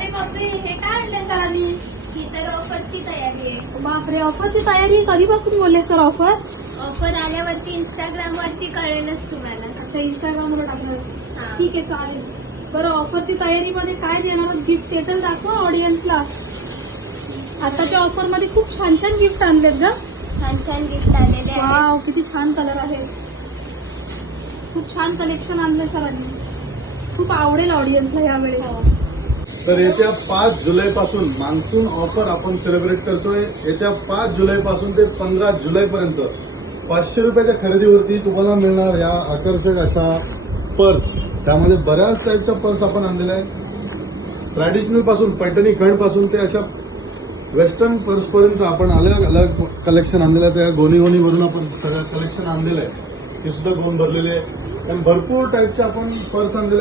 अरे बापरे, हे काय आणलंय सरांनी? ही तर ऑफरची तयारी आहे. बापरे, ऑफरची तयारी कधीपासून बोलले सर? ऑफर ऑफर आल्यावरती इंस्टाग्राम वरती कळेलच तुम्हाला. अच्छा, इंस्टाग्रामवर टाकणार. हा. ठीक आहे, चालेल. बरं, ऑफरची तयारीमध्ये काय देणार गिफ्ट ते तर दाखवा ऑडियन्सला. आताच्या ऑफर मध्ये खूप छान छान गिफ्ट आणलेत ग. छान छान गिफ्ट आलेले आहे. वाव, किती छान कलर आहे. खूप छान कलेक्शन आणलंय सरांनी. खूप आवडेल ऑडियन्सला यावेळेस. हो. तर येत्या 5 जुलैपासून मान्सून ऑफर आपण सेलिब्रेट करतोय. येत्या 5 जुलैपासून ते 15 जुलैपर्यंत 500 रुपयाच्या खरेदीवरती तुम्हाला मिळणार या आकर्षक अशा पर्स. त्यामध्ये बऱ्याच टाईपच्या पर्स आपण आणलेल्या आहेत. ट्रॅडिशनल पासून पैठणी खंड पासून ते अशा वेस्टर्न पर्स पर्यंत आपण अलग अलग कलेक्शन आणलेलं आहे. त्या गोणीवरून आपण सगळं कलेक्शन आणलेलं आहे. ते सुद्धा गोण भरलेले आहे. आणि भरपूर टाईपचे आपण पर्स आणलेले आहेत.